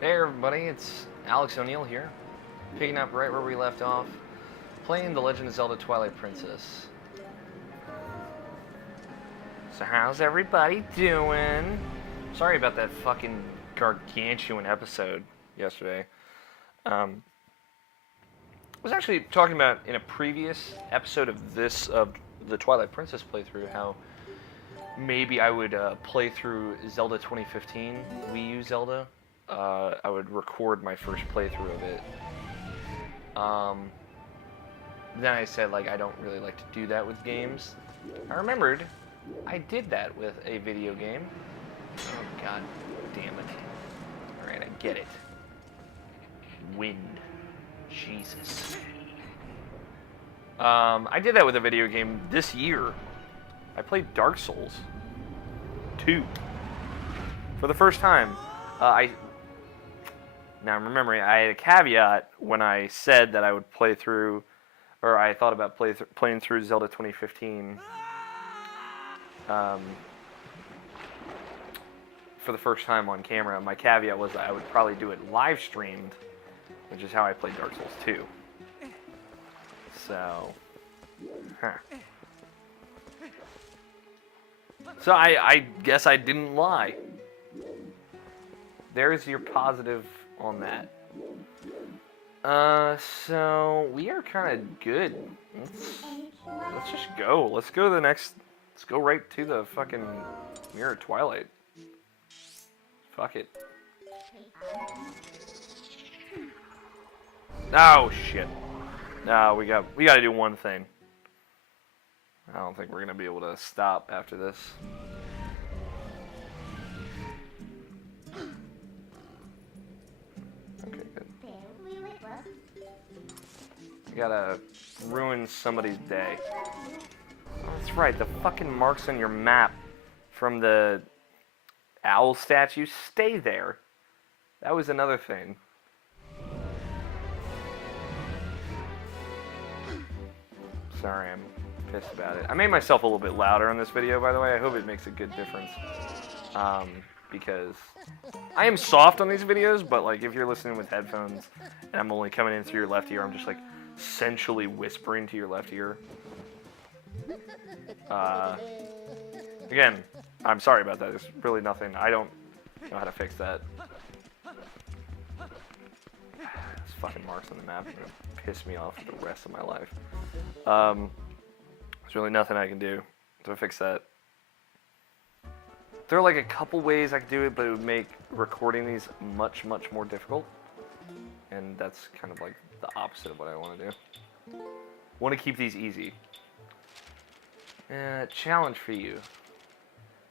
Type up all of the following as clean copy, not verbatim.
Hey everybody, it's Alex O'Neill here, picking up right where we left off, playing The Legend of Zelda Twilight Princess. So how's everybody doing? Sorry about that fucking gargantuan episode yesterday. I was actually talking about in a previous episode of the Twilight Princess playthrough how maybe I would play through Zelda 2015, Wii U Zelda. I would record my first playthrough of it. Then I said, like, I don't really like to do that with games. I remembered I did that with a video game. Oh, god damn it. Alright, I get it. Wind. Jesus. I did that with a video game this year. I played Dark Souls 2 for the first time. Now I'm remembering, I had a caveat when I said that I would play through, or I thought about playing through Zelda 2015 for the first time on camera. My caveat was that I would probably do it live streamed, which is how I played Dark Souls 2. So, So I guess I didn't lie. There's your positive on that. So we are kind of good. Let's just go. Let's go to the next. Let's go right to the fucking Mirror of Twilight. Fuck it. Oh shit. No, we got to do one thing. I don't think we're gonna be able to stop after this. Okay, good. You gotta ruin somebody's day. Oh, that's right, the fucking marks on your map from the owl statue stay there. That was another thing. Sorry, I'm pissed about it. I made myself a little bit louder in this video, by the way. I hope it makes a good difference. Because I am soft on these videos, but like if you're listening with headphones and I'm only coming in through your left ear, I'm just like sensually whispering to your left ear. Again, I'm sorry about that. There's really nothing. I don't know how to fix that. These fucking marks on the map are gonna piss me off for the rest of my life. There's really nothing I can do to fix that. There are like a couple ways I could do it, but it would make recording these much, much more difficult. And that's kind of like the opposite of what I want to do. I want to keep these easy. Challenge for you.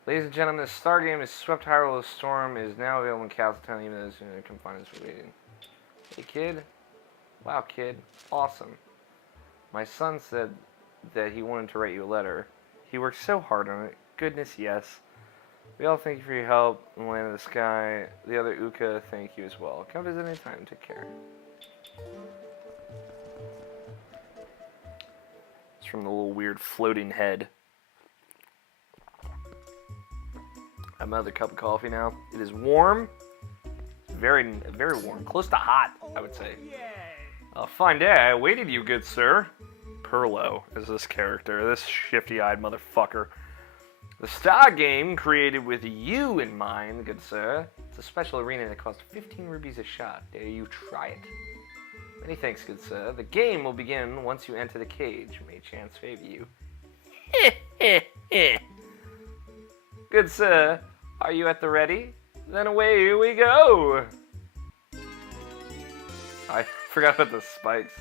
Ladies and gentlemen, the Star game is Swept Hyrule Storm is now available in Castle Town, even though it's confined as waiting. Hey kid. Wow kid. Awesome. My son said that he wanted to write you a letter. He worked so hard on it. Goodness, yes. We all thank you for your help in the Land of the Sky. The other Uka thank you as well. Come visit anytime. Take care. It's from the little weird floating head. I have another cup of coffee now. It is warm. Very, very warm. Close to hot, I would say. A fine day. I awaited you, good sir. Perlo is this character. This shifty-eyed motherfucker. The Star game, created with you in mind, good sir. It's a special arena that costs 15 rubies a shot. Dare you try it? Many thanks, good sir. The game will begin once you enter the cage. May chance favor you. Good sir, are you at the ready? Then away we go! I forgot about the spikes.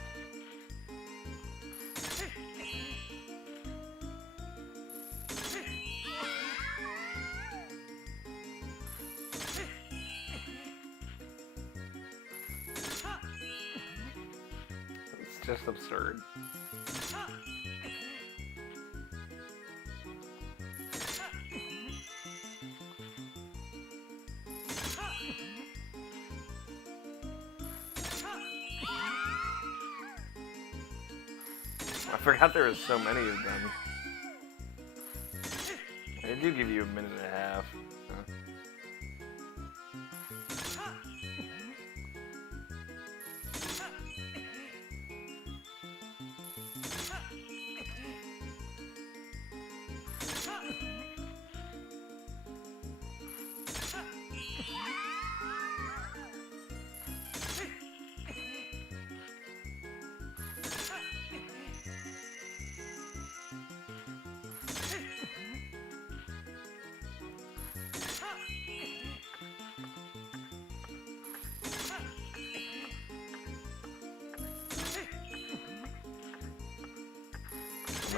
It's just absurd. I forgot there was so many of them. They do give you a minute and a half. Huh.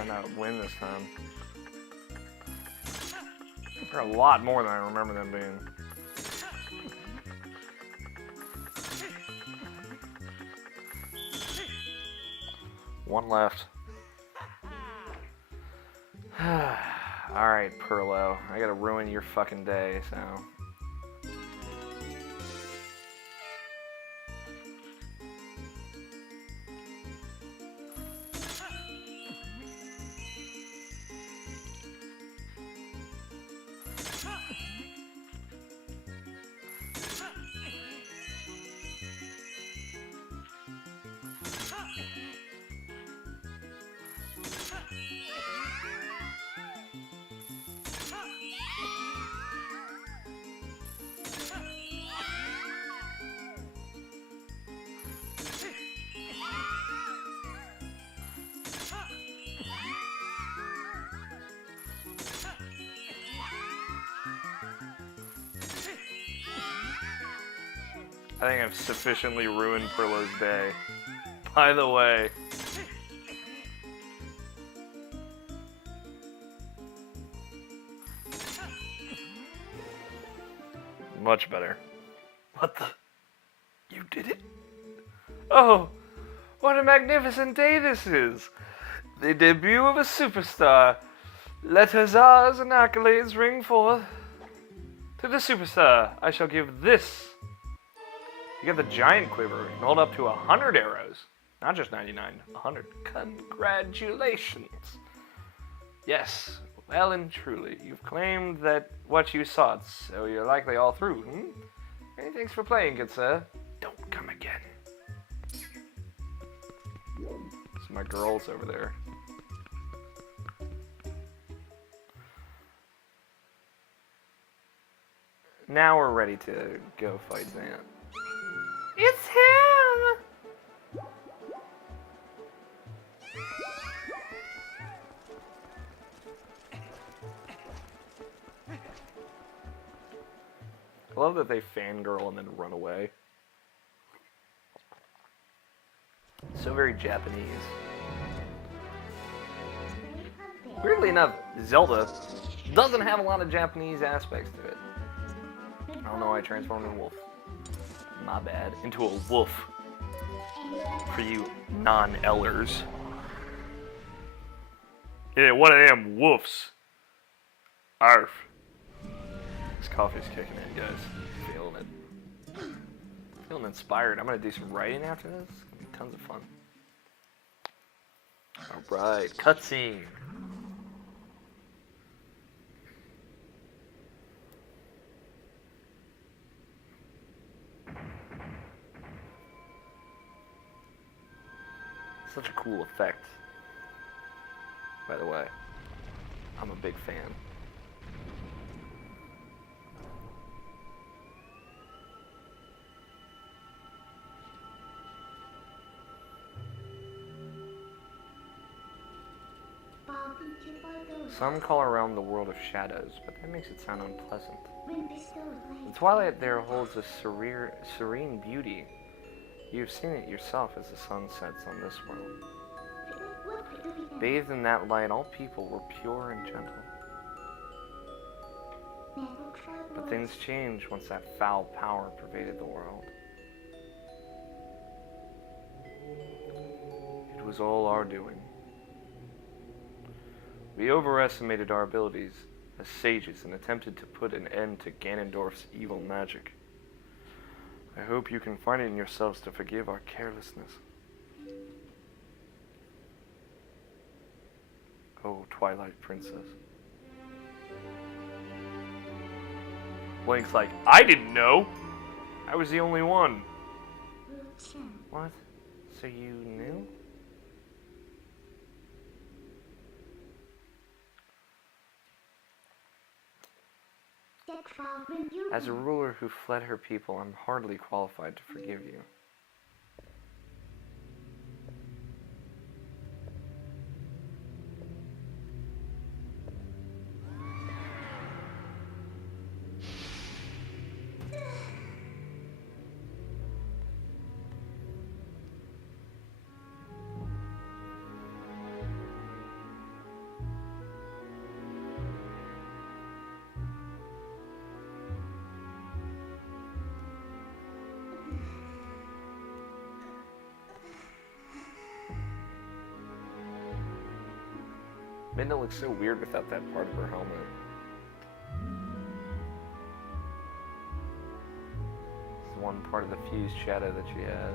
might not win this time. They're a lot more than I remember them being. One left. Alright, Perlo. I gotta ruin your fucking day, so... I think I've sufficiently ruined Perlo's day. By the way. Much better. What the? You did it? Oh, what a magnificent day this is. The debut of a superstar. Let huzzahs and accolades ring forth. To the superstar, I shall give this. You get the giant quiver. You can hold up to 100 arrows. Not just 99, 100. Congratulations. Yes, well and truly. You've claimed that what you sought, so you're likely all through, Many thanks for playing, good sir. Don't come again. It's my girls over there. Now we're ready to go fight Zant. It's him! I love that they fangirl and then run away. So very Japanese. Weirdly enough, Zelda doesn't have a lot of Japanese aspects to it. I don't know why I transformed into a wolf. My bad. Into a wolf. For you non-ellers. Yeah, one of them wolves. Arf. This coffee's kicking in, guys. Feeling it. Feeling inspired. I'm gonna do some writing after this. It's gonna be tons of fun. Alright, cutscene. Such a cool effect. By the way, I'm a big fan. Some call our realm the world of shadows, but that makes it sound unpleasant. The twilight there holds a serene beauty. You've seen it yourself as the sun sets on this world. Bathed in that light, all people were pure and gentle. But things changed once that foul power pervaded the world. It was all our doing. We overestimated our abilities as sages and attempted to put an end to Ganondorf's evil magic. I hope you can find it in yourselves to forgive our carelessness. Oh, Twilight Princess. Link's like, I didn't know! I was the only one. What? So you knew? As a ruler who fled her people, I'm hardly qualified to forgive you. Midna looks so weird without that part of her helmet. It's one part of the fused shadow that she had.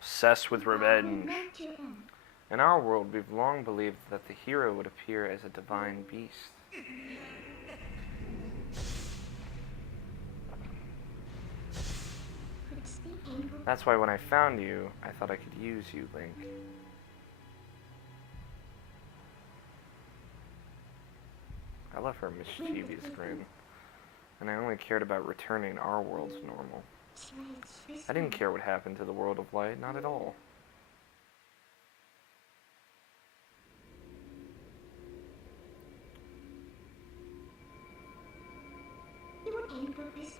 Obsessed with revenge. In our world, we've long believed that the hero would appear as a divine beast. That's why when I found you, I thought I could use you, Link. I love her mischievous grin. And I only cared about returning our world to normal. I didn't care what happened to the world of light, not at all.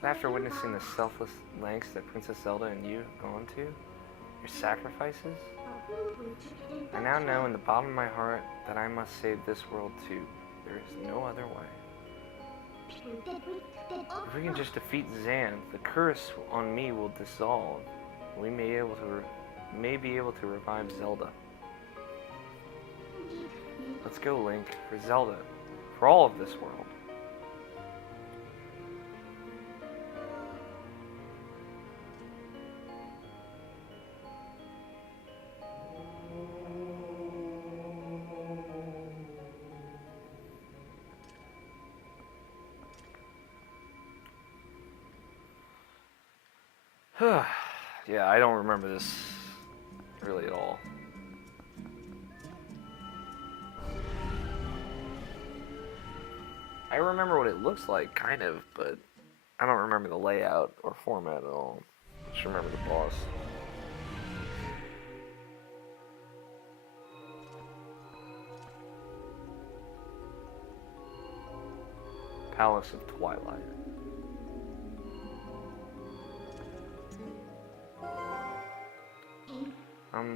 After witnessing the selfless lengths that Princess Zelda and you have gone to, your sacrifices, I now know in the bottom of my heart that I must save this world too. There is no other way. If we can just defeat Xanth, the curse on me will dissolve. We may be able to revive Zelda. Let's go, Link, for Zelda, for all of this world. Yeah, I don't remember this really at all. I remember what it looks like, kind of, but I don't remember the layout or format at all. I just remember the boss. Palace of Twilight.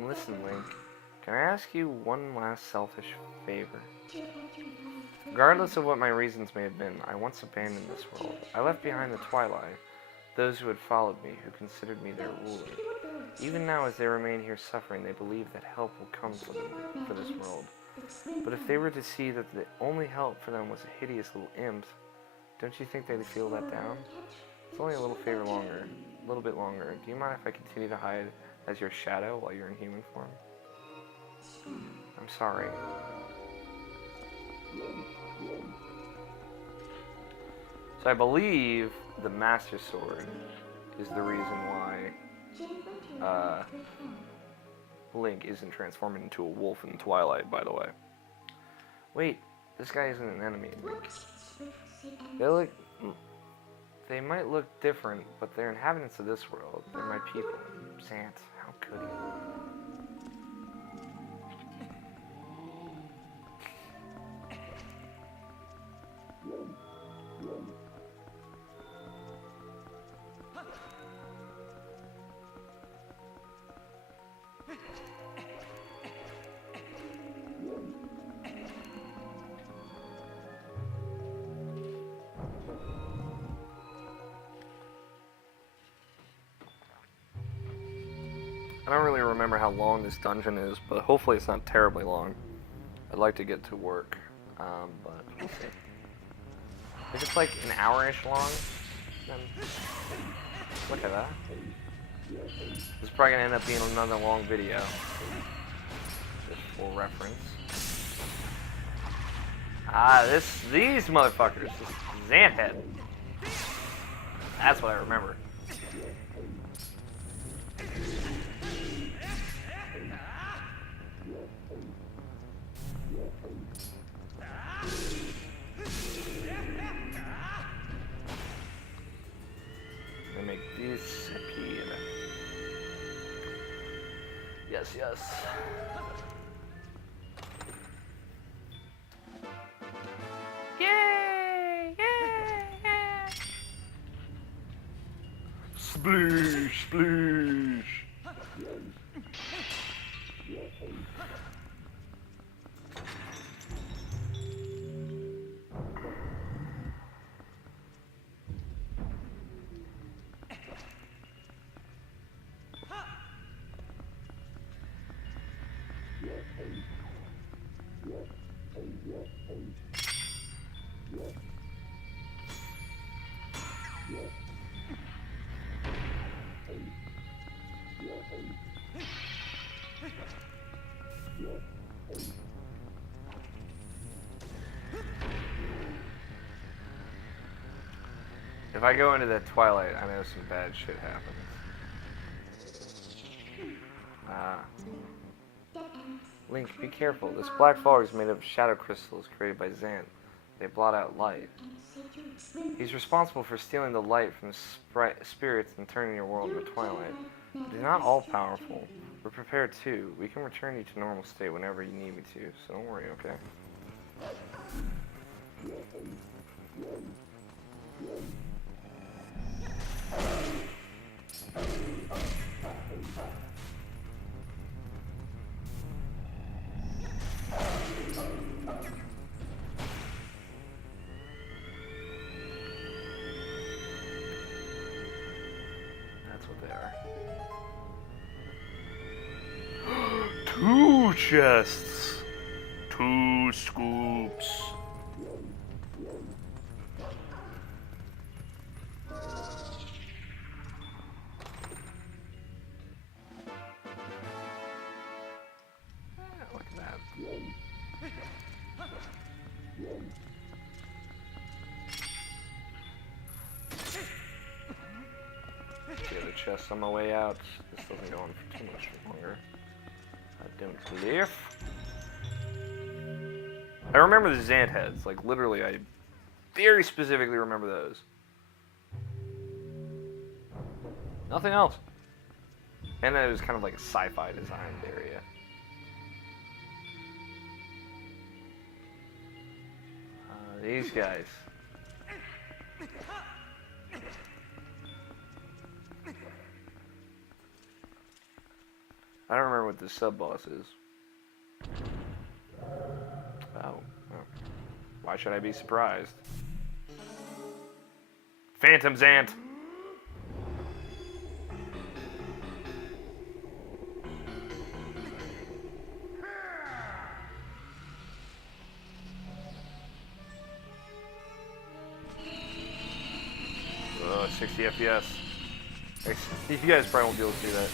Listen, Link. Can I ask you one last selfish favor? Regardless of what my reasons may have been, I once abandoned this world. I left behind the Twilight, those who had followed me, who considered me their ruler. Even now, as they remain here suffering, they believe that help will come for them, for this world. But if they were to see that the only help for them was a hideous little imp, don't you think they'd feel let down? It's only a little favor longer, a little bit longer. Do you mind if I continue to hide as your shadow while you're in human form? I'm sorry. So I believe the Master Sword is the reason why Link isn't transforming into a wolf in Twilight, by the way. Wait, this guy isn't an enemy. They might look different, but they're inhabitants of this world. They're my people. Xanth, how could he? I don't really remember how long this dungeon is, but hopefully it's not terribly long. I'd like to get to work, but we'll see. If it's like an hour-ish long, then look at that. This is probably gonna end up being another long video, just for reference. These motherfuckers, this Xanth head. That's what I remember. They make disappear. Yes, yes. Yay! Yay! Sploosh! Sploosh! If I go into that Twilight, I know some bad shit happens. Link, be careful. This black fog is made of shadow crystals created by Zant. They blot out light. He's responsible for stealing the light from the spirits and turning your world into Twilight. But he's not all powerful. We're prepared too. We can return you to normal state whenever you need me to, so don't worry, okay? That's what they are. 2 chests! 2 scoops! Look at that. Get a chest on my way out. This doesn't go on for too much longer. I don't believe. I remember the Zant heads. Like, literally, I very specifically remember those. Nothing else. And then it was kind of like a sci-fi designed area. These guys. I don't remember what this sub-boss is. Oh. Why should I be surprised? Phantom Zant! Oh, 60 FPS. You guys probably won't be able to do that.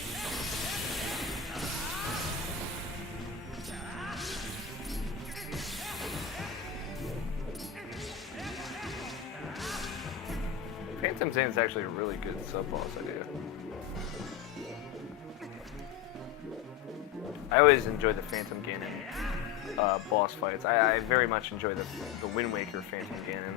Phantom Zant is actually a really good sub-boss idea. I always enjoy the Phantom Ganon boss fights. I very much enjoy the Wind Waker Phantom Ganon.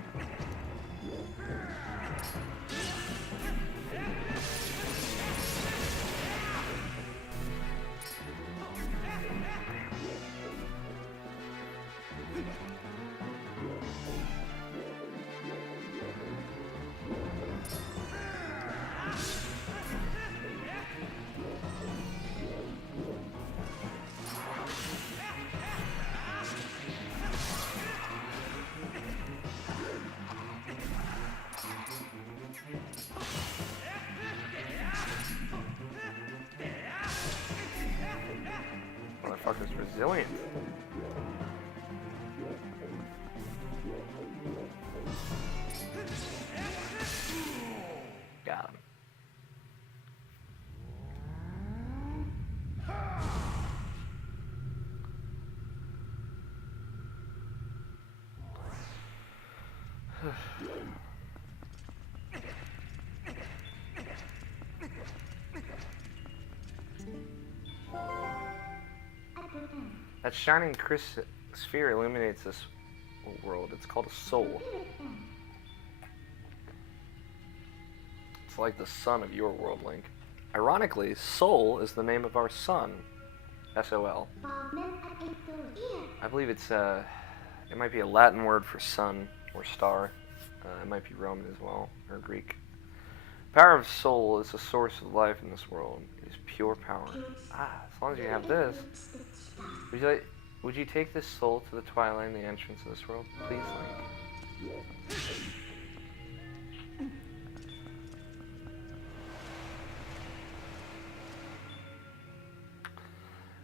Motherfucker's resilient. Got him. That shining sphere illuminates this world. It's called a soul. It's like the sun of your world, Link. Ironically, Sol is the name of our sun. S-O-L. I believe it's it might be a Latin word for sun or star. It might be Roman as well, or Greek. Power of Sol is the source of life in this world. It is pure power. As long as you have this. Would you take this soul to the Twilight and the entrance of this world? Please, Link.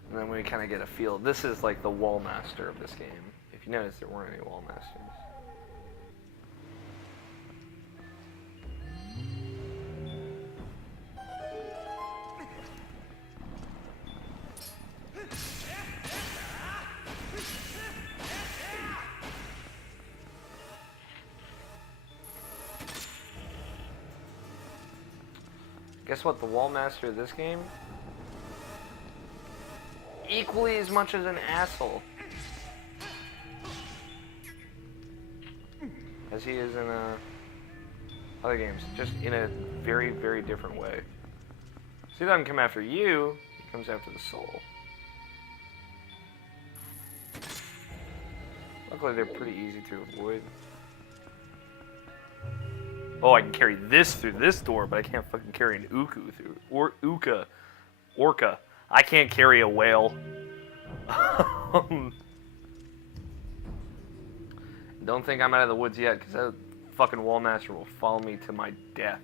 And then we kind of get a feel. This is like the wall master of this game. If you notice, there weren't any wall masters. Guess what? The wall master of this game, equally as much as an asshole as he is in other games, just in a very, very different way. So he doesn't come after you, he comes after the soul. Luckily, they're pretty easy to avoid. Oh, I can carry this through this door, but I can't fucking carry an Uku through. Or Orca. I can't carry a whale. Don't think I'm out of the woods yet, because that fucking wall master will follow me to my death.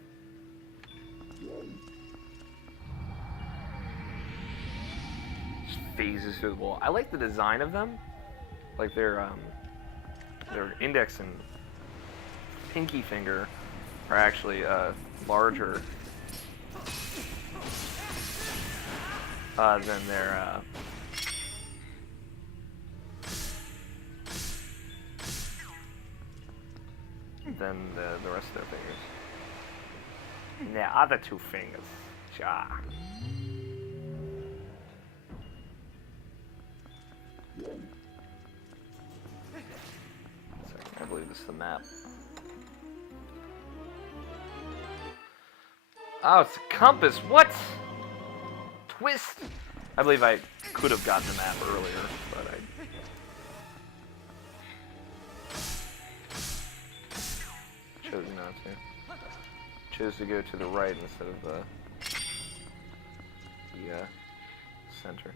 Just phases through the wall. I like the design of them. Like their index and pinky finger are actually larger than their than the rest of their fingers. And their other two fingers. Ja. I believe this is the map. Oh, it's a compass. What? Twist. I believe I could have gotten the map earlier, but I chose not to. Chose to go to the right instead of the center.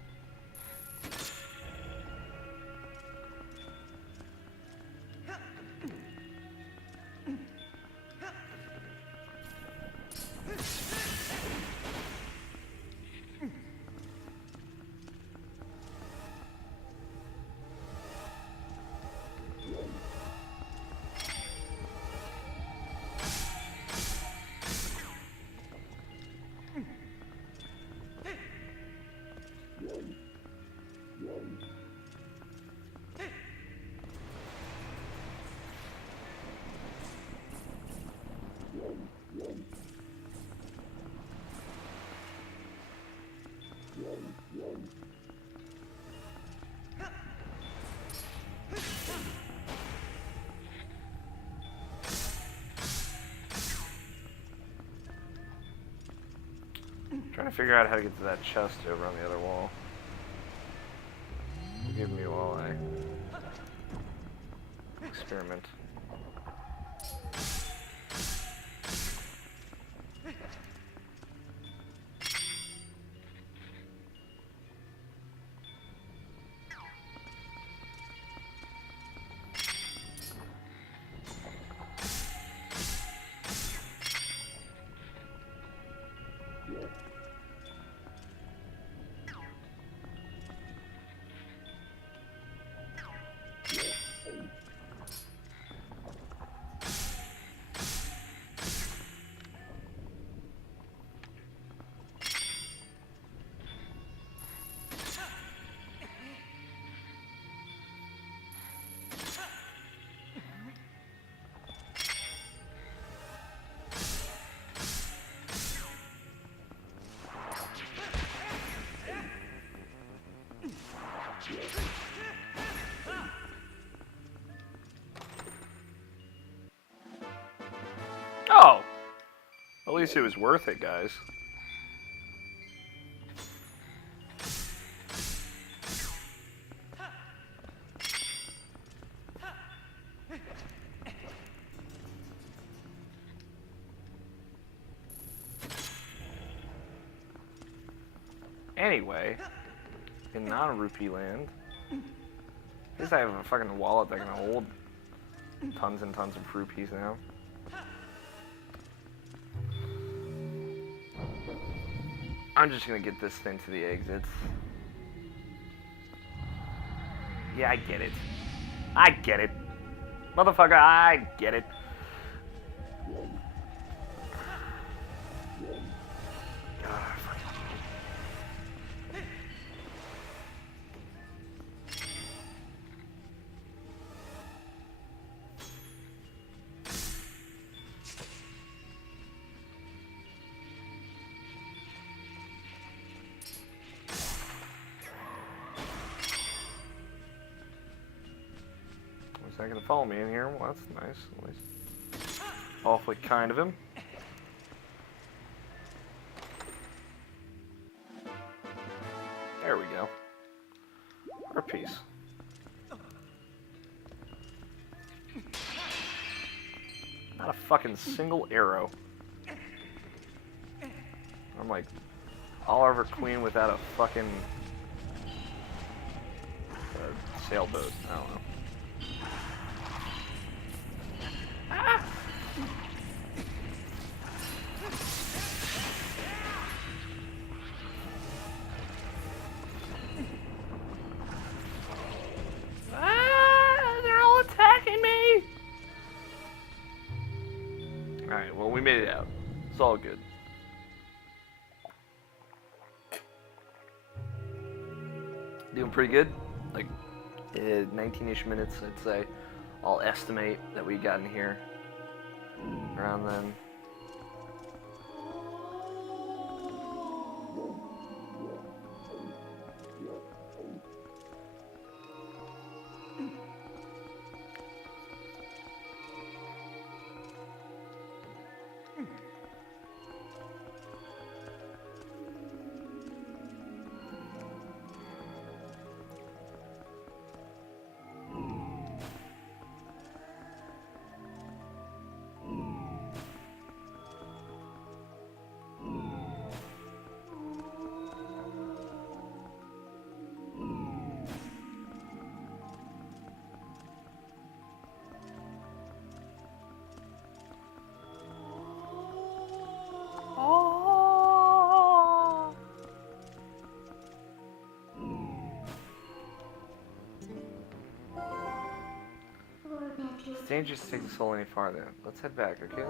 Trying to figure out how to get to that chest over on the other wall. Forgive me while I experiment. Oh! At least it was worth it, guys. Anyway, in non-rupee land, at least I have a fucking wallet that can hold tons and tons of rupees now. I'm just gonna get this thing to the exits. Yeah, I get it. I get it. Motherfucker, I get it. not gonna follow me in here. Well, that's nice. At least awfully kind of him. There we go. Our piece. Not a fucking single arrow. I'm like Oliver Queen without a fucking sailboat. I don't know. Ah! Ah! They're all attacking me! Alright, well, we made it out. It's all good. Doing pretty good. Like 19-ish minutes, I'd say. I'll estimate that we got in here around then. It's dangerous to take the soul any farther. Let's head back, okay, Link?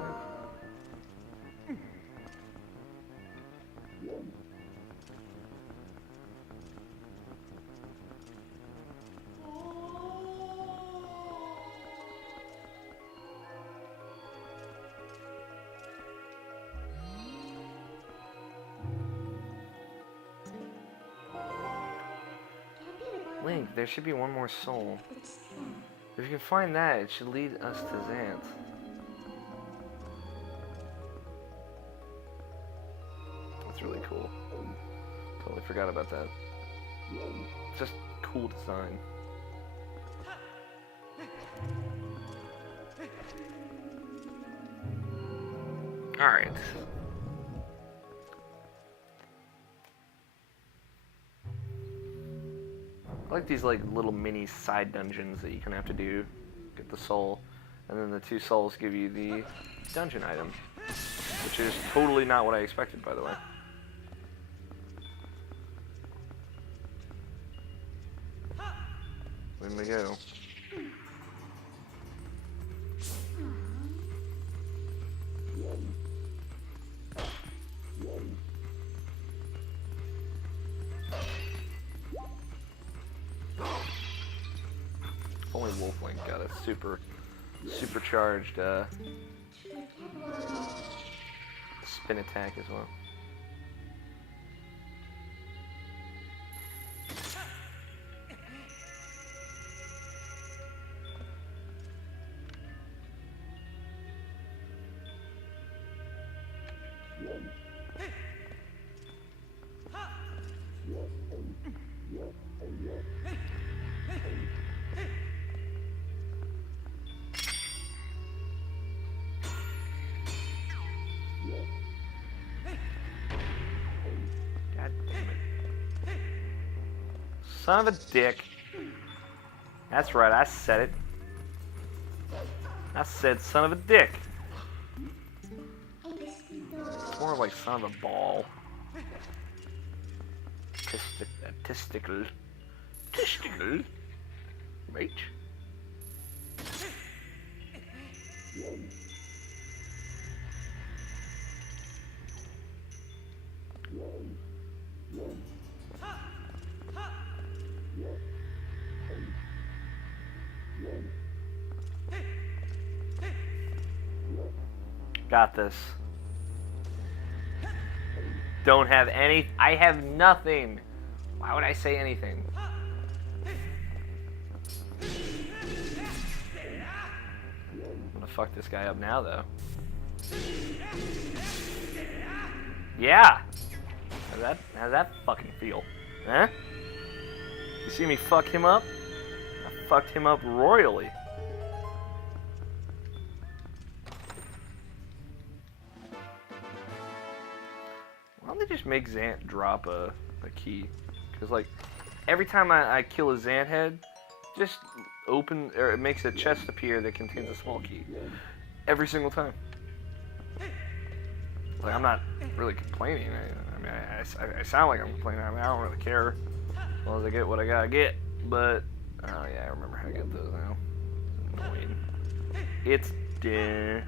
Link, there should be one more soul. If you can find that, it should lead us to Zant. That's really cool. Totally forgot about that. Just cool design. Alright. I like these like little mini side dungeons that you kind of have to do, get the soul, and then the 2 souls give you the dungeon item, which is totally not what I expected, by the way. In we go. Only Wolflink got a supercharged spin attack as well. God damn it. Son of a dick. That's right, I said it. I said son of a dick. It's more like son of a ball. Testicle. Right? Got this. Don't have any. I have nothing. Why would I say anything? fuck this guy up now, though. Yeah! How's that fucking feel? Huh? You see me fuck him up? I fucked him up royally. Why don't they just make Zant drop a key? Because, like, every time I kill a Zant head, just open, or it makes a chest appear that contains a small key. Every single time. Like, I'm not really complaining. I mean, I sound like I'm complaining. I mean, I don't really care. As long as I get what I gotta get. But, oh yeah, I remember how to get those now. It's annoying. It's damn.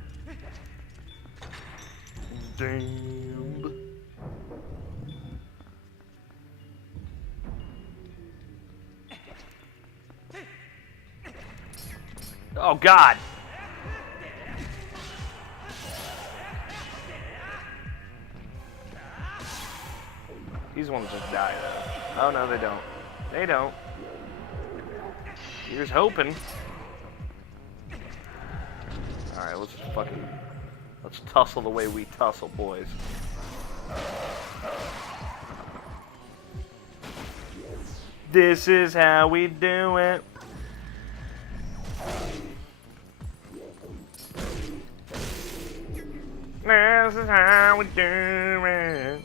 Oh, God! These ones just die, though. Oh, no, they don't. They don't. Here's hoping. Alright, let's tussle the way we tussle, boys. This is how we do it. This is how we do it.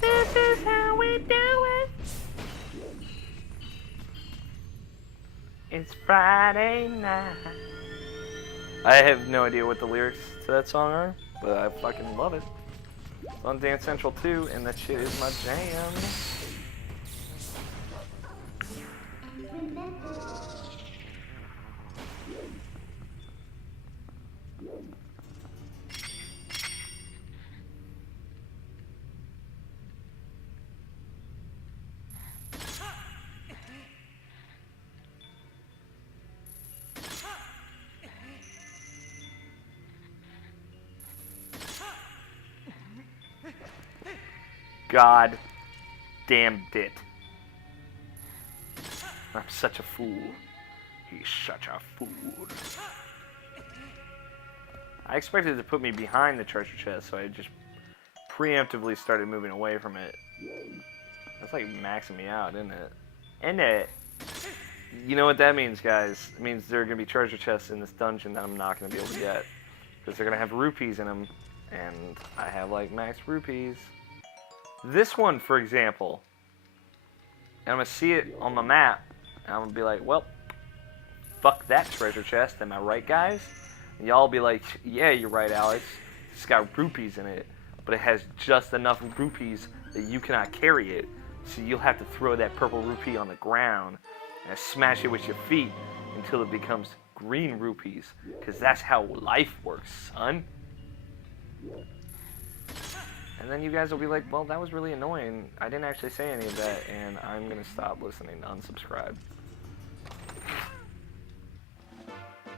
This is how we do it. It's Friday night. I have no idea what the lyrics to that song are, but I fucking love it. It's on Dance Central 2, and that shit is my jam. God damn it. I'm such a fool. He's such a fool. I expected it to put me behind the treasure chest, so I just preemptively started moving away from it. That's like maxing me out, isn't it? Isn't it? You know what that means, guys? It means there are going to be treasure chests in this dungeon that I'm not going to be able to get. Because they're going to have rupees in them, and I have like max rupees. This one, for example, and I'm going to see it on my map, and I'm going to be like, well, fuck that treasure chest, am I right, guys? And y'all be like, yeah, you're right, Alex. It's got rupees in it, but it has just enough rupees that you cannot carry it, so you'll have to throw that purple rupee on the ground and smash it with your feet until it becomes green rupees, because that's how life works, son. And then you guys will be like, well, that was really annoying. I didn't actually say any of that, and I'm going to stop listening, unsubscribe.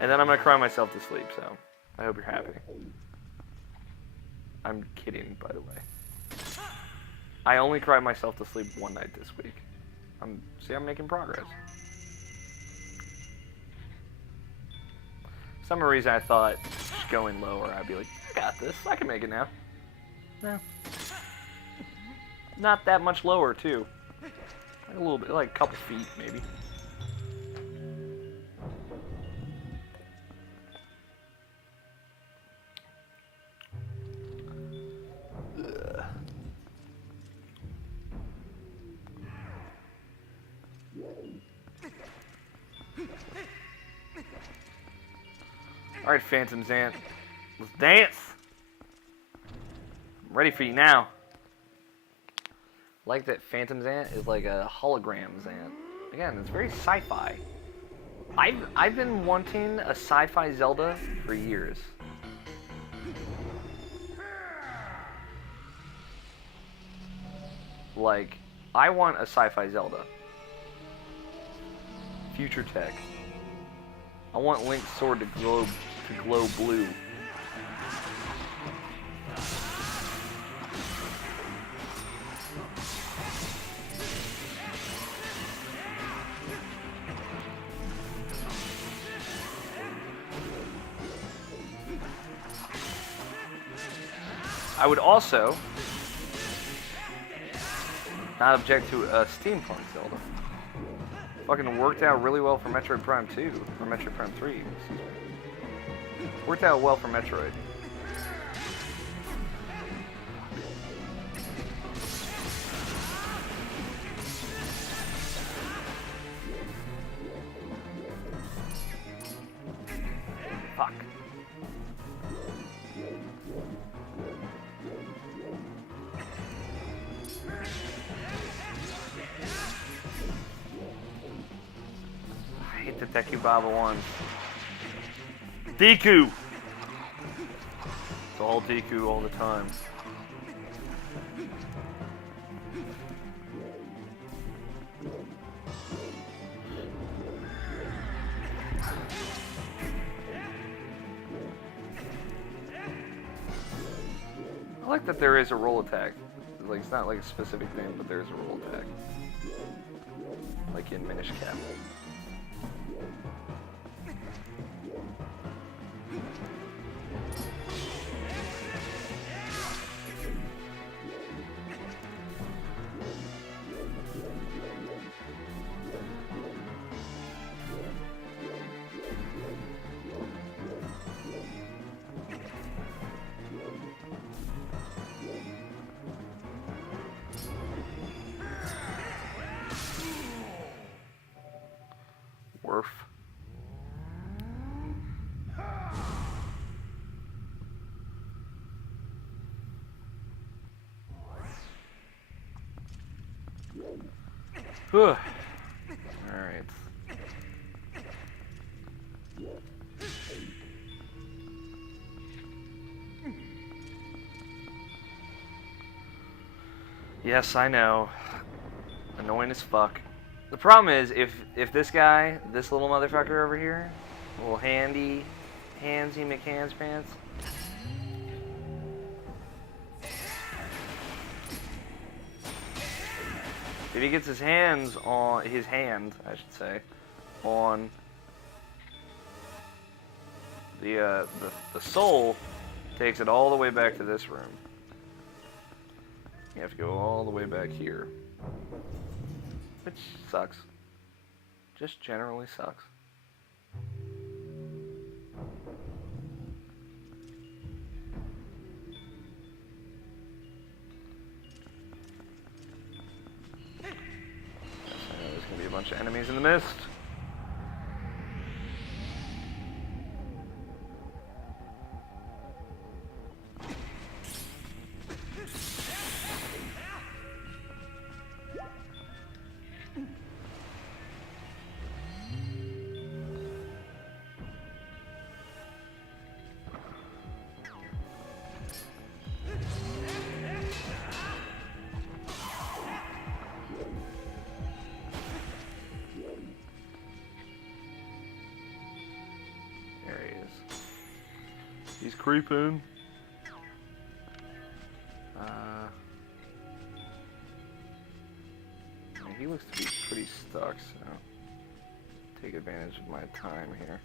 And then I'm going to cry myself to sleep, so I hope you're happy. I'm kidding, by the way. I only cried myself to sleep one night this week. See, I'm making progress. For some reason I thought just going lower, I'd be like, I got this, I can make it now. No. Not that much lower, too. Like a little bit, like a couple feet, maybe. Ugh. Alright, Phantom Zant. Let's dance! I'm ready for you now. Like that Phantom Zant is like a hologram Zant. Again, it's very sci-fi. I've been wanting a sci-fi Zelda for years. like, I want a sci-fi Zelda. Future tech. I want Link's sword to glow blue. I would also not object to a steampunk Zelda. Fucking worked out really well for Metroid Prime 2, or Metroid Prime 3. Excuse me. Worked out well for Metroid. Fuck. I hate the Deku Baba ones. Deku! It's all Deku all the time. I like that there is a roll attack. Like, it's not like a specific thing, but there is a roll attack. Like in Minish Cap. Worf. All right. Yes, I know. Annoying as fuck. The problem is, if this guy, this little motherfucker over here, little handsy McHands pants, if he gets his hand, I should say, on the soul, takes it all the way back to this room. You have to go all the way back here. Which sucks. Just generally sucks. Yes, I know there's gonna be a bunch of enemies in the mist. He's creeping. He looks to be pretty stuck, so take advantage of my time here.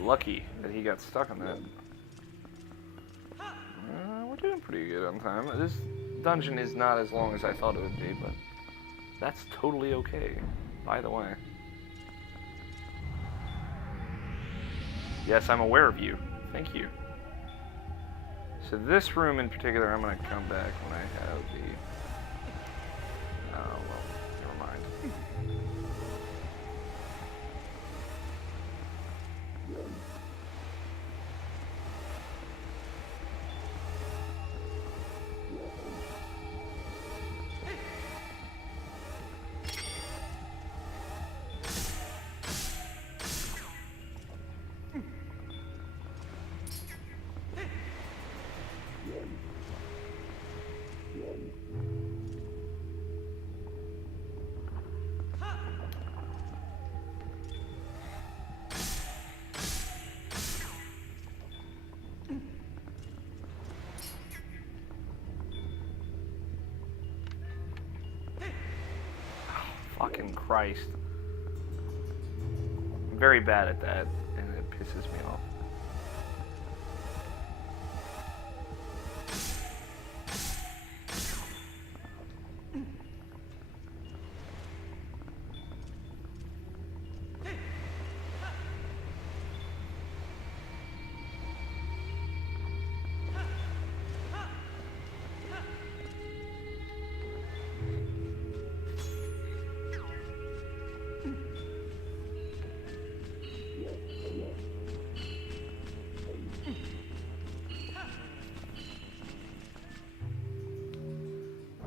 Lucky that he got stuck on that. We're doing pretty good on time. This dungeon is not as long as I thought it would be, but that's totally okay, by the way. Yes, I'm aware of you. Thank you. So this room in particular, I'm going to come back when I have well, never mind. Fucking Christ. I'm very bad at that, and it pisses me off.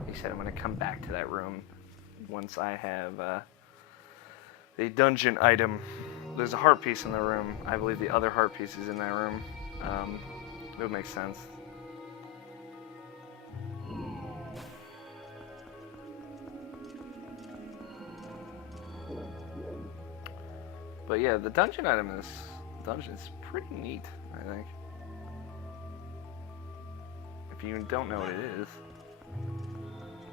He said I'm going to come back to that room once I have a dungeon item. There's a heart piece in the room. I believe the other heart piece is in that room. It would make sense. But yeah, the dungeon item in this dungeon is pretty neat, I think. If you don't know what it is.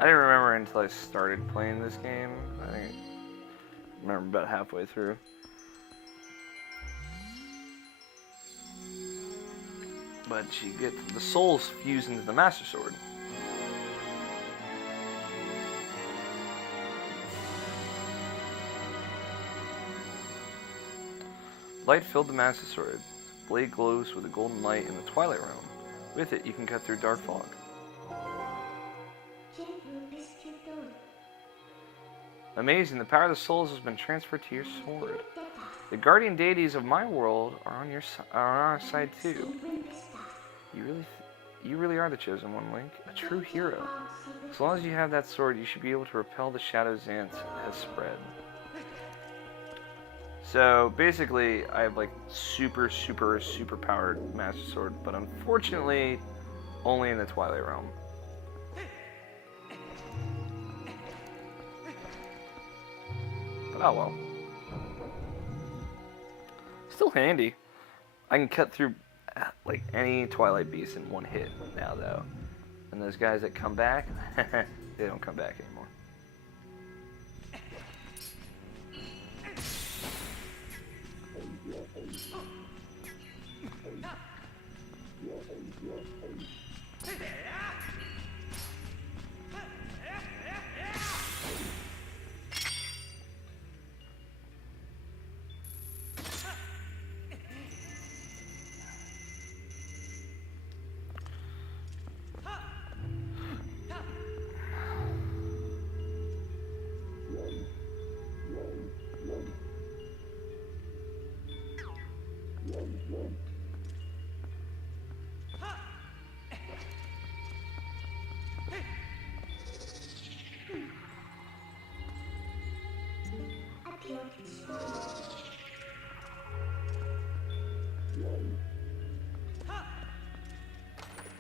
I didn't remember until I started playing this game. I think I remember about halfway through. But you get the souls fused into the Master Sword. Light filled the Master Sword. Its blade glows with a golden light in the Twilight Realm. With it, you can cut through dark fog. Amazing, the power of the souls has been transferred to your sword. The guardian deities of my world are on our side too. You really are the chosen one, Link. A true hero. As long as you have that sword, you should be able to repel the shadow Xanth has spread. So basically, I have like super powered Master Sword, but unfortunately, only in the Twilight Realm. But oh well. Still handy. I can cut through like any Twilight Beast in one hit now, though. And those guys that come back, they don't come back anymore.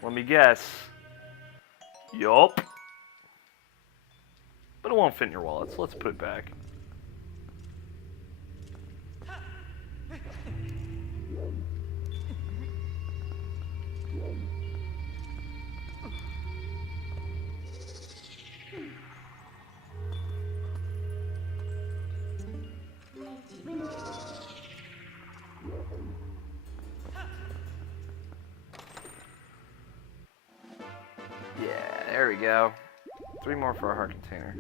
Let me guess. Yup. But it won't fit in your wallet, so let's put it back. Yeah, there we go. 3 more for our heart container.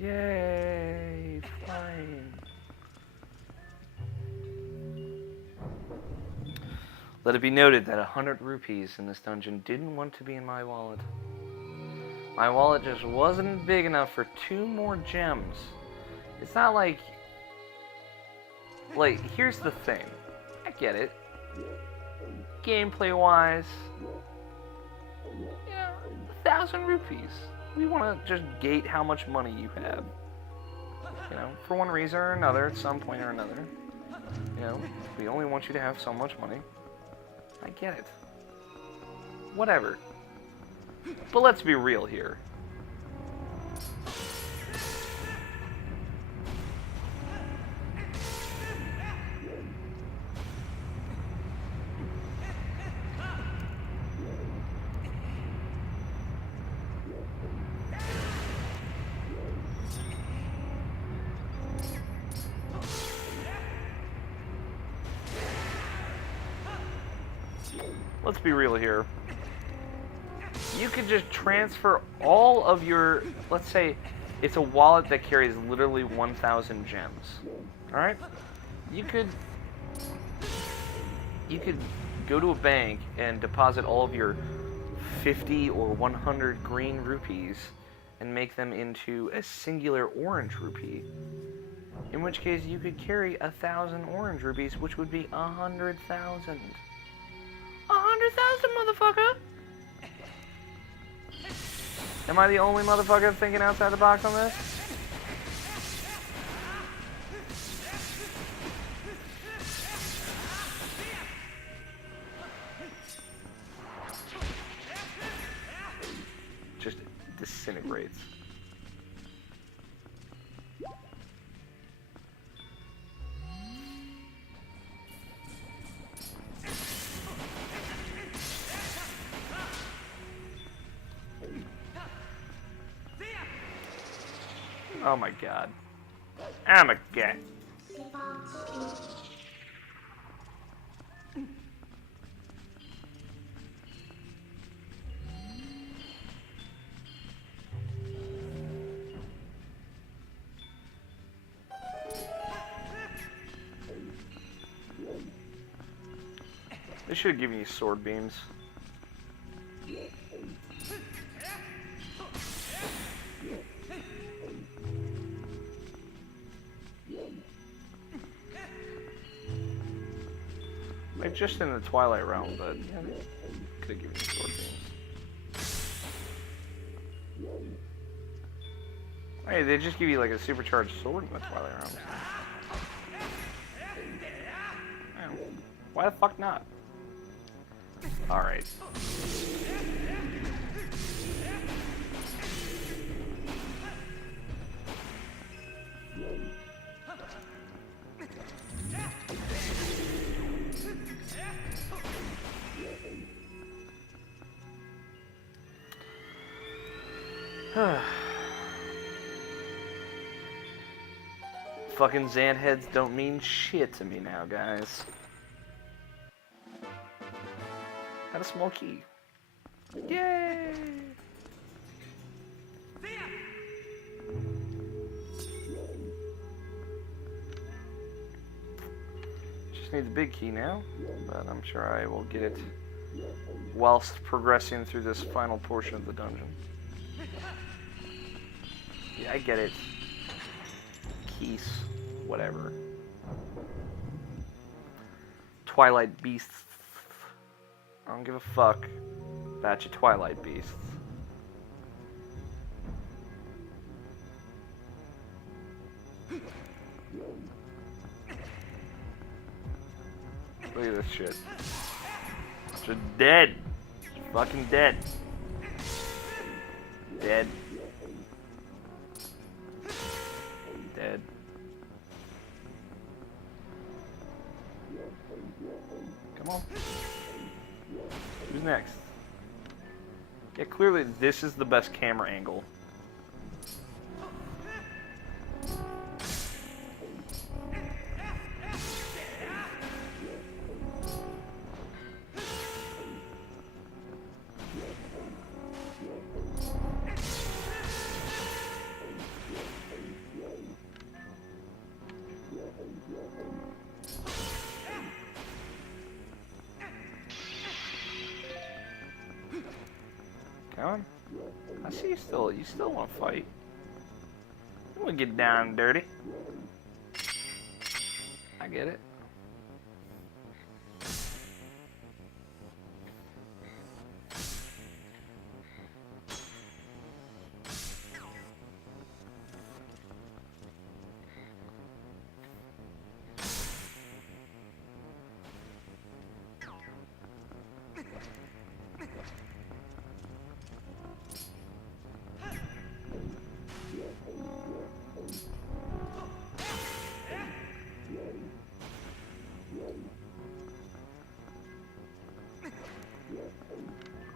Yay! Fine. Let it be noted that 100 rupees in this dungeon didn't want to be in my wallet. My wallet just wasn't big enough for 2 more gems. It's not like... Like, here's the thing. I get it. Gameplay-wise, yeah, 1,000 rupees. We want to just gate how much money you have. You know, for one reason or another, at some point or another. You know, we only want you to have so much money. I get it. Whatever. But let's be real here. Let's be real here. You could just transfer all of your, let's say, it's a wallet that carries literally 1,000 gems. Alright? You could go to a bank and deposit all of your 50 or 100 green rupees and make them into a singular orange rupee. In which case you could carry 1,000 orange rupees, which would be 100,000. 100,000, motherfucker! Am I the only motherfucker thinking outside the box on this? Just disintegrates. Oh my god. I'm a gat. They should have given you sword beams. Like just in the Twilight Realm, but yeah, could have given you sword beams. Hey, they just give you like a supercharged sword in the Twilight Realm. Yeah. Why the fuck not? Alright. Fucking Xan heads don't mean shit to me now, guys. Got a small key. Yay! Just need the big key now, but I'm sure I will get it whilst progressing through this final portion of the dungeon. Yeah, I get it. Keys, whatever. Twilight beasts. I don't give a fuck about your Twilight beasts. Look at this shit. Just dead. Just fucking dead. Dead. Dead. Come on. Who's next? Yeah, clearly this is the best camera angle. Come on. I see you still want to fight. You want to get down and dirty. I get it.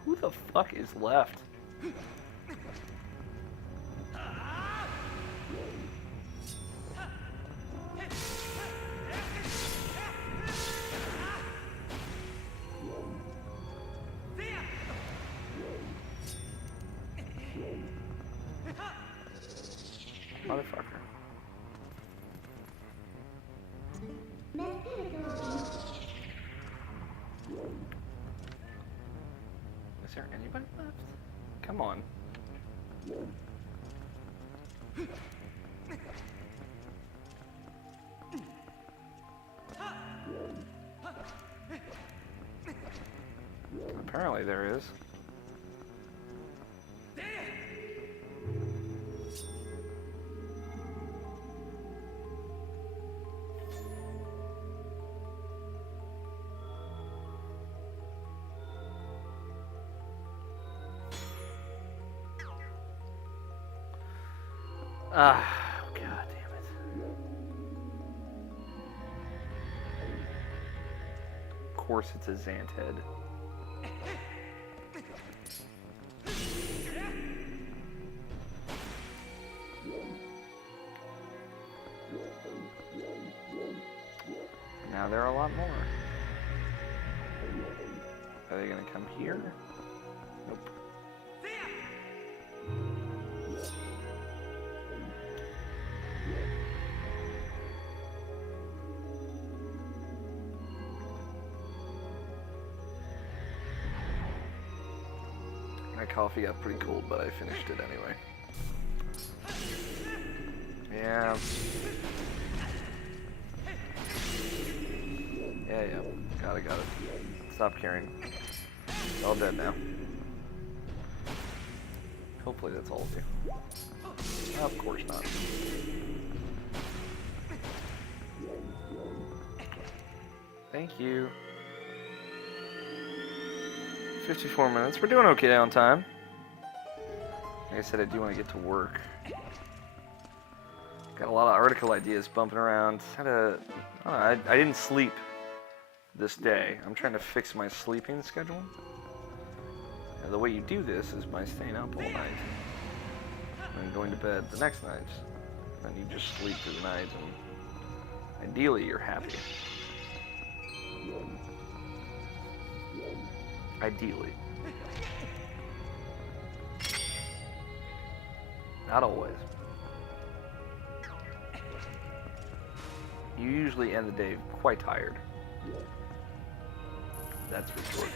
Who the fuck is left? Motherfucker. Is there anybody left? Come on. Apparently there is. Ah, God damn it. Of course it's a Zant head. Now there are a lot more. Are they gonna come here? Nope. My coffee got pretty cold, but I finished it anyway. Yeah. Yeah. Got it. Stop caring. It's all dead now. Hopefully that's all of you. Of course not. Thank you. 54 minutes. We're doing okay on time. Like I said, I do want to get to work. Got a lot of article ideas bumping around. I didn't sleep this day. I'm trying to fix my sleeping schedule. And the way you do this is by staying up all night and going to bed the next night. Then you just sleep through the night, and ideally you're happy. Ideally. Not always. You usually end the day quite tired. That's for sure.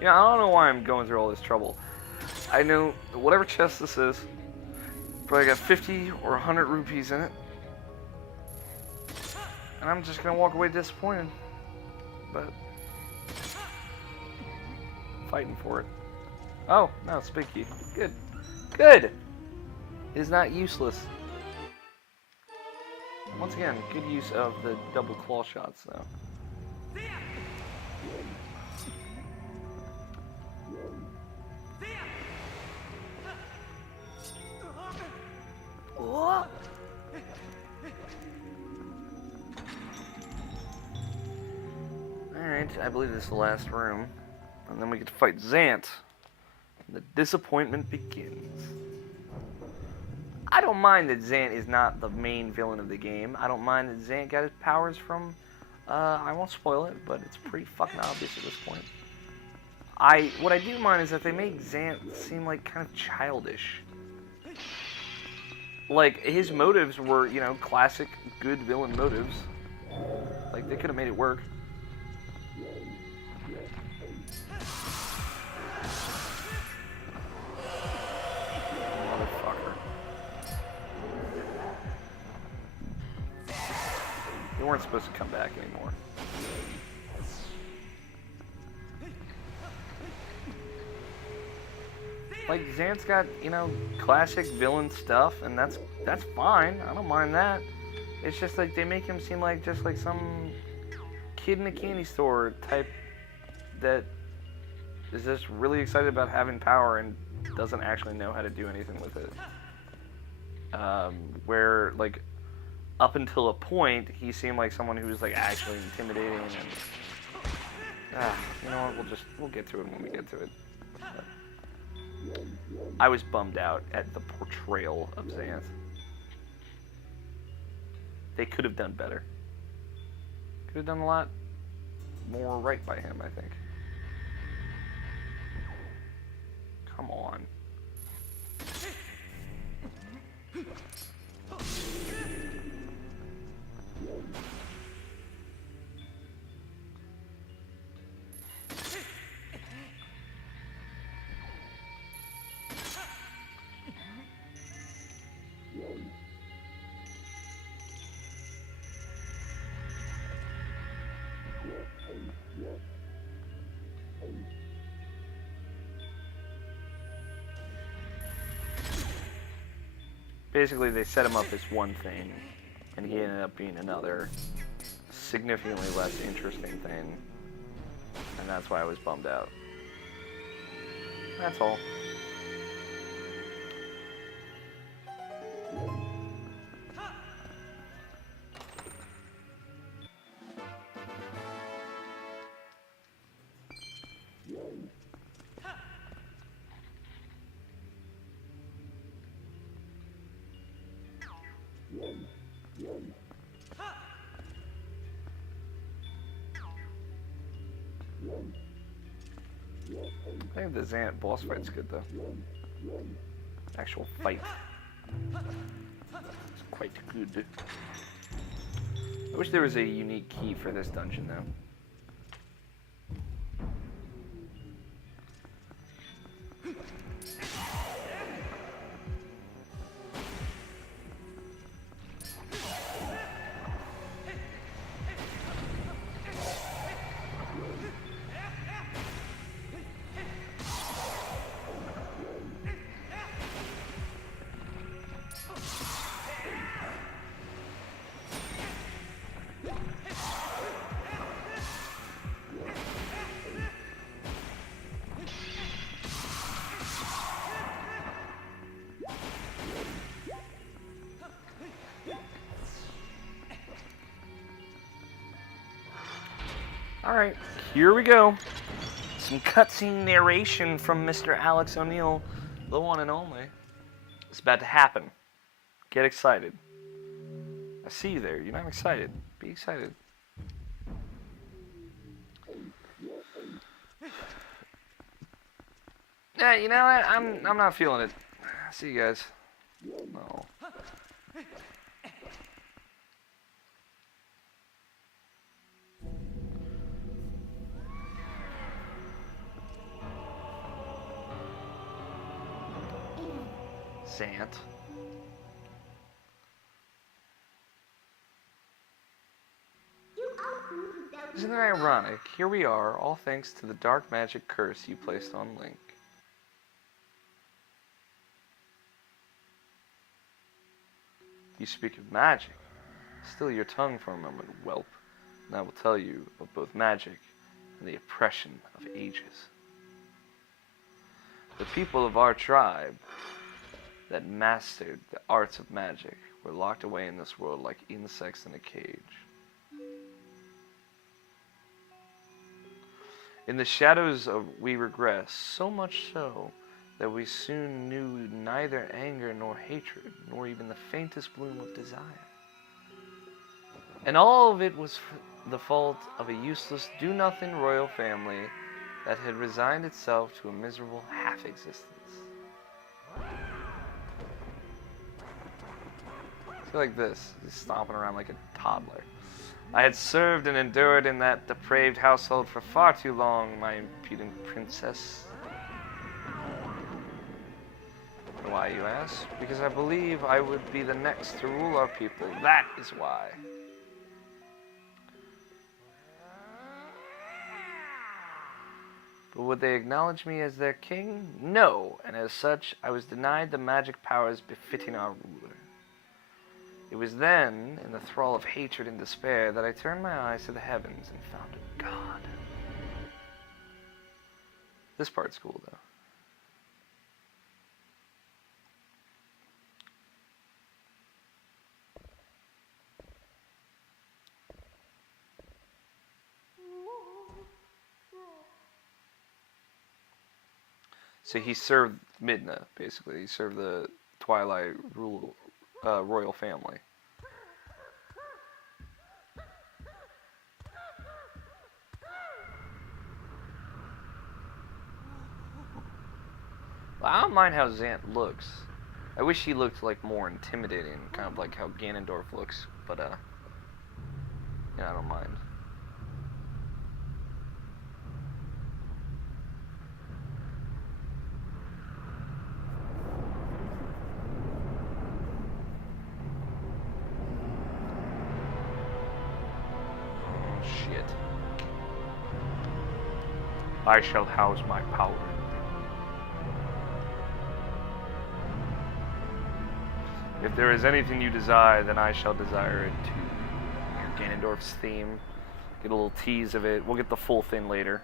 Yeah, I don't know why I'm going through all this trouble. I know whatever chest this is, probably got 50 or 100 rupees in it. And I'm just gonna walk away disappointed. But fighting for it. Oh, no, it's big key. Good. Good! It is not useless. Once again, good use of the double claw shots, though. Alright, I believe this is the last room. And then we get to fight Zant. And the disappointment begins. I don't mind that Zant is not the main villain of the game. I don't mind that Zant got his powers from... I won't spoil it, but it's pretty fucking obvious at this point. What I do mind is that they make Zant seem like kind of childish. Like, his motives were, you know, classic good villain motives. Like, they could have made it work. weren't supposed to come back anymore. Like, Xant's got, you know, classic villain stuff, and that's fine. I don't mind that. It's just like they make him seem like just like some kid in a candy store type that is just really excited about having power and doesn't actually know how to do anything with it. Where, like, up until a point, he seemed like someone who was, like, actually intimidating and... you know what, we'll get to it when we get to it. But I was bummed out at the portrayal of Xanth. They could have done better. Could have done a lot more right by him, I think. Come on. Basically, they set him up as one thing, and he ended up being another, significantly less interesting thing, and that's why I was bummed out. That's all. I think the Xant boss fight's good though. Actual fight. It's quite good. I wish there was a unique key for this dungeon though. Alright, here we go. Some cutscene narration from Mr. Alex O'Neill, the one and only. It's about to happen. Get excited. I see you there. You're not excited. Be excited. Yeah, you know what? I'm not feeling it. See you guys. No. Xant. Isn't it ironic? Here we are, all thanks to the dark magic curse you placed on Link. You speak of magic. Still your tongue for a moment, whelp, and I will tell you of both magic and the oppression of ages. The people of our tribe that mastered the arts of magic were locked away in this world like insects in a cage. In the shadows we regress, so much so that we soon knew neither anger nor hatred, nor even the faintest bloom of desire. And all of it was the fault of a useless, do-nothing royal family that had resigned itself to a miserable half-existence. I feel like this, just stomping around like a toddler. I had served and endured in that depraved household for far too long, my impudent princess. Why, you ask? Because I believe I would be the next to rule our people. That is why. But would they acknowledge me as their king? No, and as such, I was denied the magic powers befitting our ruler. It was then, in the thrall of hatred and despair, that I turned my eyes to the heavens and found a god. This part's cool, though. So he served Midna, basically. He served the Twilight royal family. Well, I don't mind how Zant looks. I wish he looked like more intimidating, kind of like how Ganondorf looks, but yeah, I don't mind. Shit. I shall house my power. If there is anything you desire, then I shall desire it too. Ganondorf's theme. Get a little tease of it. We'll get the full thing later.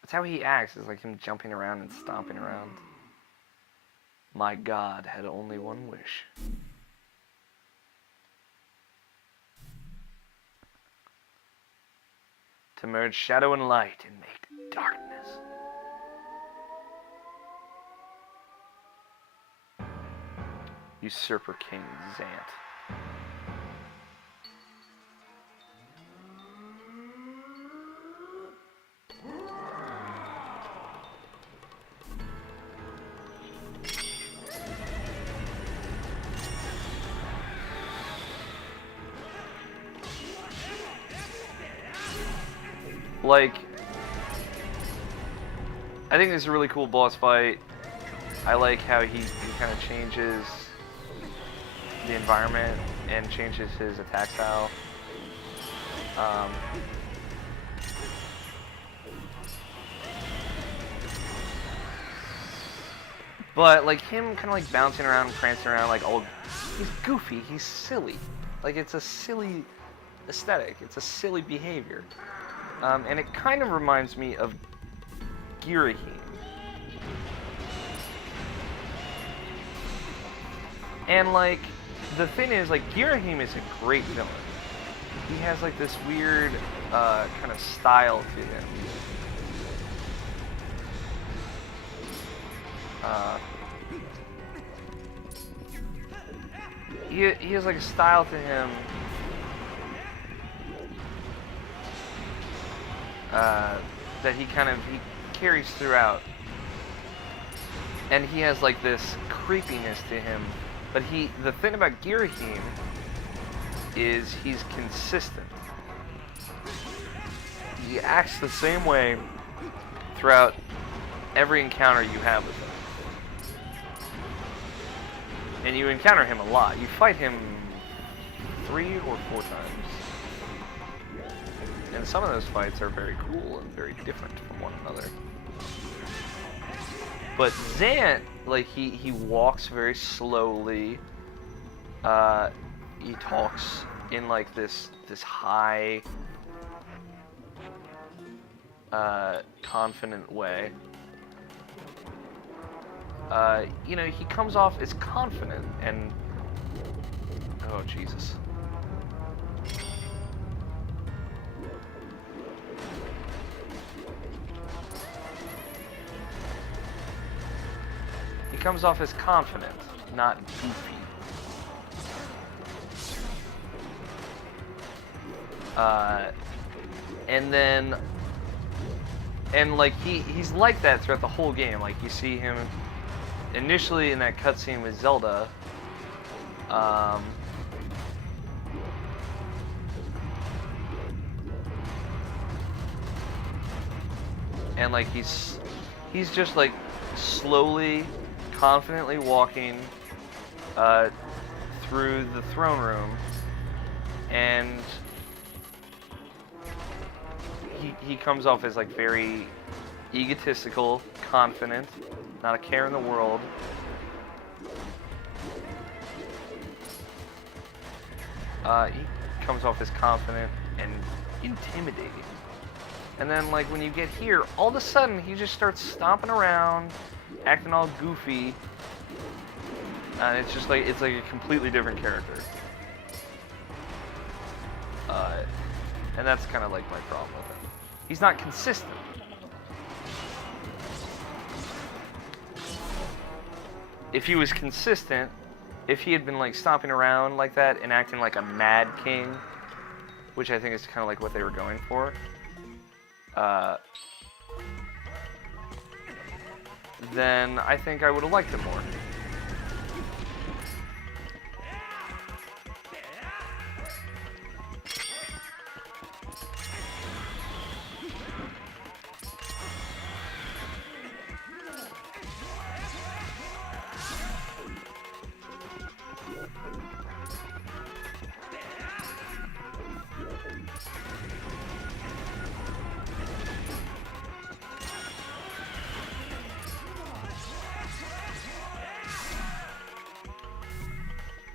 That's how he acts, is like him jumping around and stomping around. My God had only one wish. To merge shadow and light and make darkness. Usurper King Zant. Like, I think this is a really cool boss fight. I like how he kind of changes the environment and changes his attack style. But like him kind of like bouncing around and prancing around, like, oh, he's goofy, he's silly. Like, it's a silly aesthetic, it's a silly behavior. And it kind of reminds me of Girahim. And like, the thing is, like, Girahim is a great villain. He has like this weird kind of style to him. He has like a style to him that he carries throughout, and he has like this creepiness to him. But the thing about Girahim is he's consistent. He acts the same way throughout every encounter you have with him, and you encounter him a lot. You fight him 3 or 4 times. And some of those fights are very cool and very different from one another. But Zant, like, he walks very slowly. He talks in like this high, confident way. You know, he comes off as confident and, oh Jesus. He comes off as confident, not goofy. And like he's like that throughout the whole game. Like, you see him initially in that cutscene with Zelda. And like he's just like slowly, confidently walking through the throne room, and he comes off as like very egotistical, confident, not a care in the world. He comes off as confident and intimidating. And then, like, when you get here, all of a sudden, he just starts stomping around, acting all goofy. And it's just like, it's like a completely different character. And that's kind of like my problem with him. He's not consistent. If he was consistent, if he had been like stomping around like that and acting like a mad king, which I think is kind of like what they were going for, then I think I would have liked him more.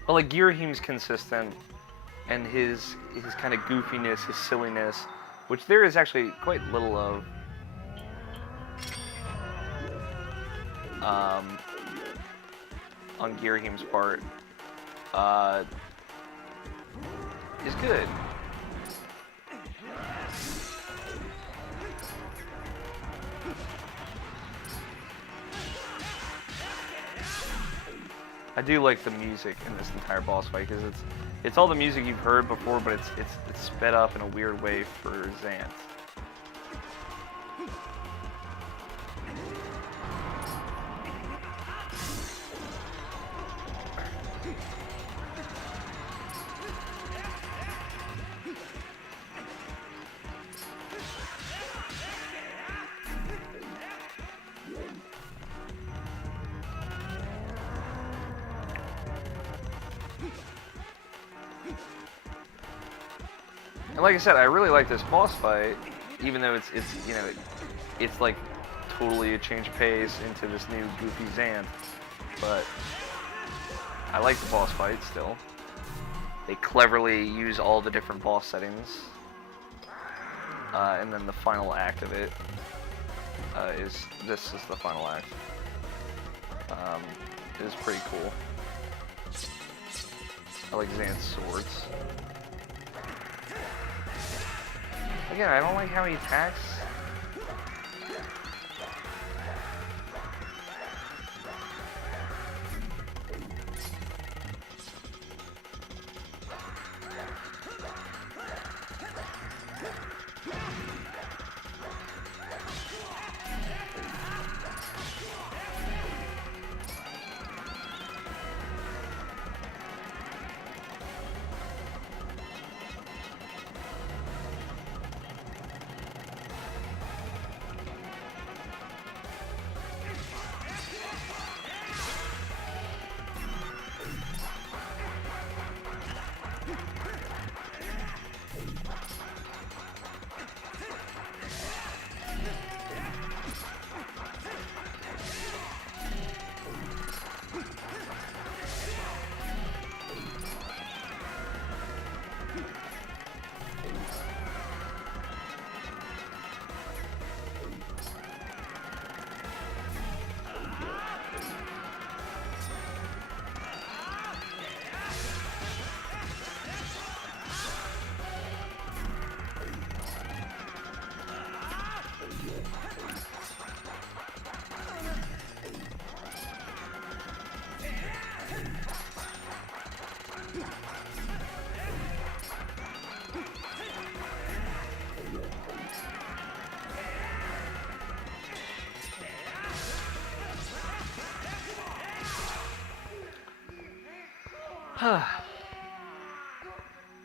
Well, like, Girahim's consistent, and his kind of goofiness, his silliness, which there is actually quite little of, on Girahim's part, is good. I do like the music in this entire boss fight because it's all the music you've heard before, but it's sped up in a weird way for Xanth. And like I said, I really like this boss fight, even though it's you know, it's like totally a change of pace into this new goofy Xanth. But I like the boss fight still. They cleverly use all the different boss settings, and then the final act of it is the final act. It is pretty cool. I like Xanth's swords. Again, I don't like how he attacks.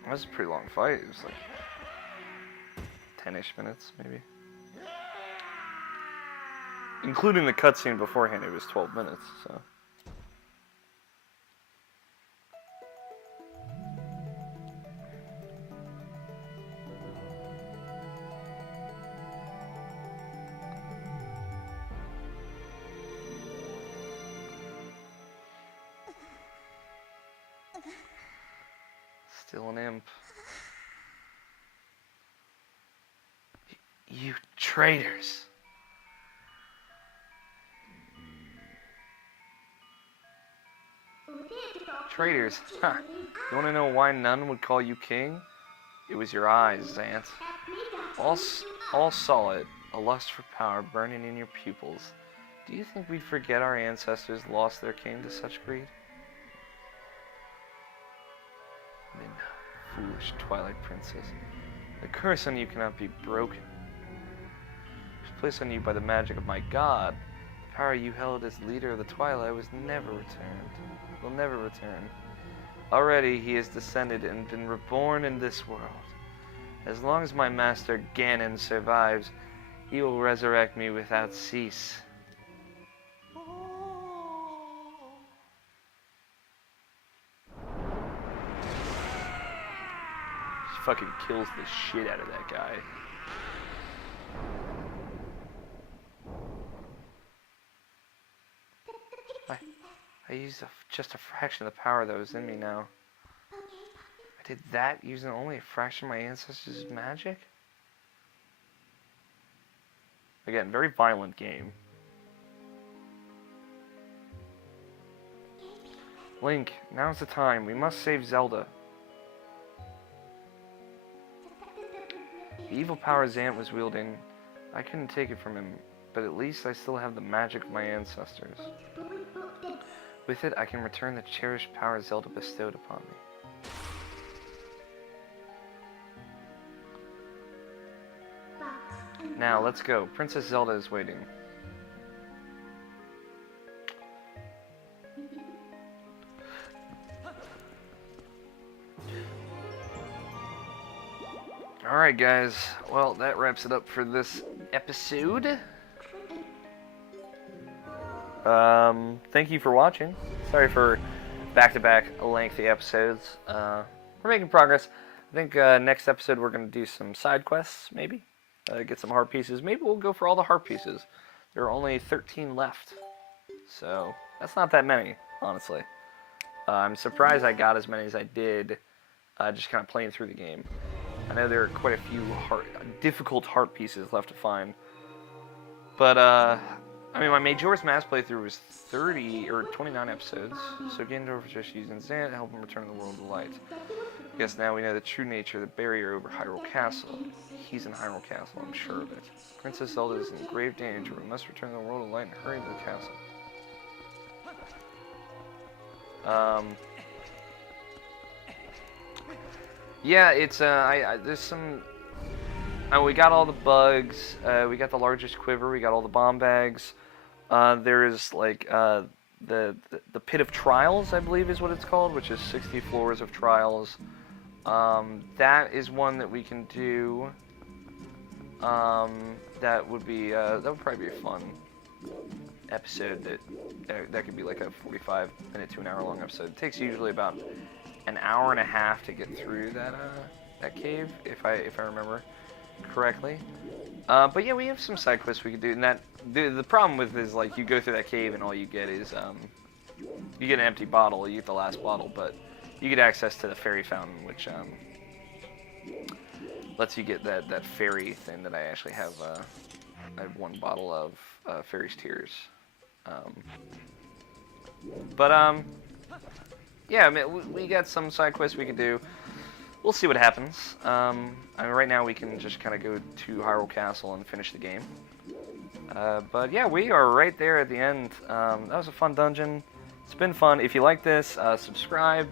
That was a pretty long fight. It was like 10-ish minutes, maybe. Including the cutscene beforehand, it was 12 minutes, so... Still an imp. You traitors! Traitors, huh? You want to know why none would call you king? It was your eyes, Zant. All saw it, a lust for power burning in your pupils. Do you think we'd forget our ancestors lost their king to such greed? Minna, foolish Twilight Princess. The curse on you cannot be broken. It was placed on you by the magic of my god. The power you held as leader of the Twilight was never returned. Will never return. Already he has descended and been reborn in this world. As long as my master Ganon survives, he will resurrect me without cease. She fucking kills the shit out of that guy. I used just a fraction of the power that was in me now. I did that using only a fraction of my ancestors' magic? Again, very violent game. Link, now's the time. We must save Zelda. The evil power Zant was wielding, I couldn't take it from him, but at least I still have the magic of my ancestors. With it, I can return the cherished power Zelda bestowed upon me. Now, let's go. Princess Zelda is waiting. Alright, guys. Well, that wraps it up for this episode. Thank you for watching. Sorry for back-to-back lengthy episodes. We're making progress. I think next episode we're going to do some side quests, maybe. Get some heart pieces. Maybe we'll go for all the heart pieces. There are only 13 left. So, that's not that many, honestly. I'm surprised I got as many as I did, just kind of playing through the game. I know there are quite a few difficult heart pieces left to find. But, I mean, my Majora's Mask playthrough was 30 or 29 episodes, so Ganondorf was just using Zant to help him return to the world of light. I guess now we know the true nature of the barrier over Hyrule Castle. He's in Hyrule Castle, I'm sure of it. Princess Zelda is in grave danger. We must return to the world of light and hurry to the castle. Yeah, it's, there's some... we got all the bugs, we got the largest quiver, we got all the bomb bags. There is, like, the Pit of Trials, I believe is what it's called, which is 60 floors of trials. That is one that we can do. That would probably be a fun episode. That could be like a 45-minute to an hour-long episode. It takes usually about an hour and a half to get through that cave, if I remember correctly. But yeah, we have some side quests we could do, and the problem with it is, like, you go through that cave and all you get is you get an empty bottle. You get the last bottle, but you get access to the fairy fountain, which lets you get that fairy thing that I actually have. I have one bottle of Fairy's Tears. Yeah, I mean, we got some side quests we could do. We'll see what happens. I mean, right now we can just kind of go to Hyrule Castle and finish the game. But yeah, we are right there at the end. That was a fun dungeon. It's been fun. If you like this, subscribe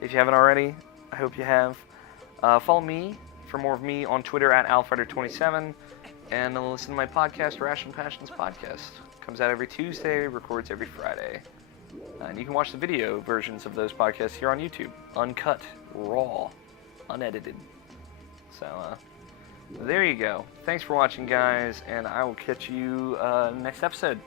if you haven't already. I hope you have. Follow me for more of me on Twitter at AlFighter27. And listen to my podcast, Rational Passions Podcast. Comes out every Tuesday, records every Friday. And you can watch the video versions of those podcasts here on YouTube. Uncut, raw, unedited. So, there you go. Thanks for watching, guys, and I will catch you next episode.